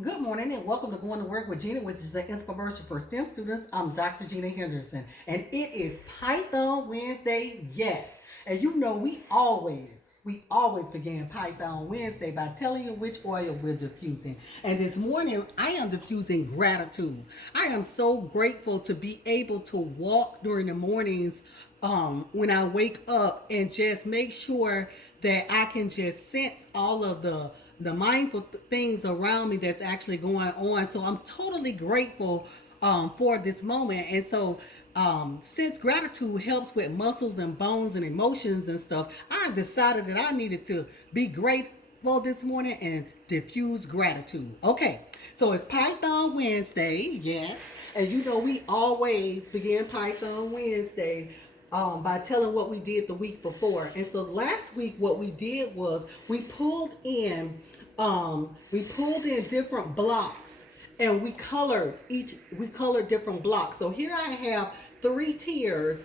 Good morning and welcome to Going to Work with Gena, which is an inspiration for STEM students. I'm Dr. Gena Henderson, and it is Python Wednesday, yes. And we always begin Python Wednesday by telling you which oil we're diffusing. And this morning, I am diffusing gratitude. I am so grateful to be able to walk during the mornings when I wake up and just make sure that I can just sense all of the mindful things around me that's actually going on. So I'm totally grateful for this moment. And so since gratitude helps with muscles and bones and emotions and stuff, I decided that I needed to be grateful this morning and diffuse gratitude. Okay, so it's Python Wednesday, yes. And we always begin Python Wednesday by telling what we did the week before. And so last week, what we did was we pulled in different blocks, and we colored different blocks. So here I have three tiers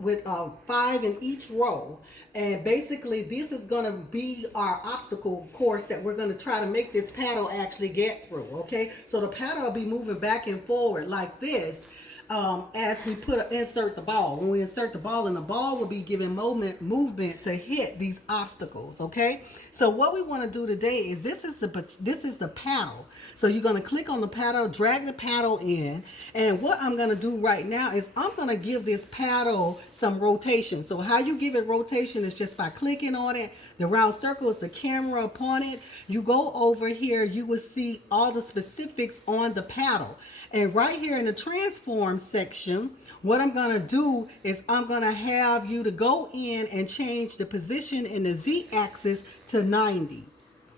with five in each row, and basically this is going to be our obstacle course that we're going to try to make this paddle actually get through. Okay, so the paddle will be moving back and forward like this as we insert the ball. When we insert the ball, and the ball will be given movement to hit these obstacles. Okay. So what we want to do today is this is the paddle. So you're going to click on the paddle, drag the paddle in, and what I'm going to do right now is I'm going to give this paddle some rotation. So how you give it rotation is just by clicking on it. The round circle is the camera upon it. You go over here, you will see all the specifics on the paddle. And right here in the transform section, what I'm going to do is I'm going to have you to go in and change the position in the Z-axis to 90.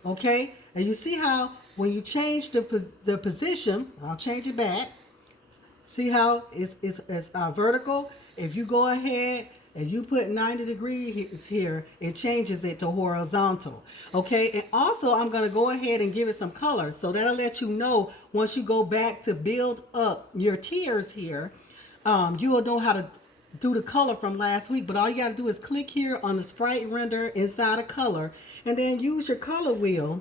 Okay? And you see how when you change the position, I'll change it back. See how it's vertical? If you go ahead and you put 90 degrees here, it changes it to horizontal. Okay, and also I'm going to go ahead and give it some color. So that'll let you know once you go back to build up your tiers here, you will know how to do the color from last week. But all you got to do is click here on the sprite render inside of color, and then use your color wheel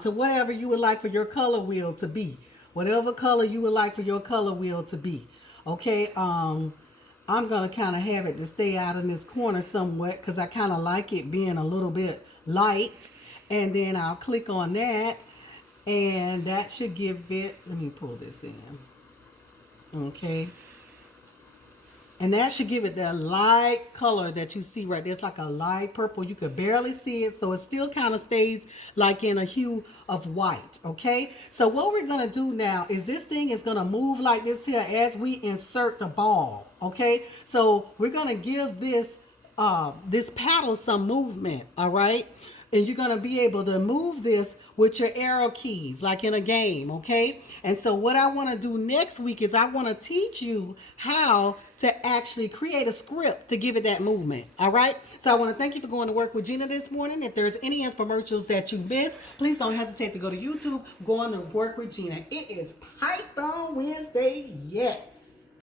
to whatever you would like for your color wheel to be. Whatever color you would like for your color wheel to be. Okay, I'm going to kind of have it to stay out in this corner somewhat because I kind of like it being a little bit light. And then I'll click on that, and that should give it, let me pull this in. Okay. And that should give it that light color that you see right there. It's like a light purple. You could barely see it. So it still kind of stays like in a hue of white. Okay. So what we're going to do now is this thing is going to move like this here as we insert the ball. Okay. So we're going to give this paddle some movement. All right. And you're going to be able to move this with your arrow keys like in a game, okay? And so what I want to do next week is I want to teach you how to actually create a script to give it that movement, all right? So I want to thank you for going to work with Gena this morning. If there's any infomercials that you missed, please don't hesitate to go to YouTube, go on to work with Gena. It is Python Wednesday, yes.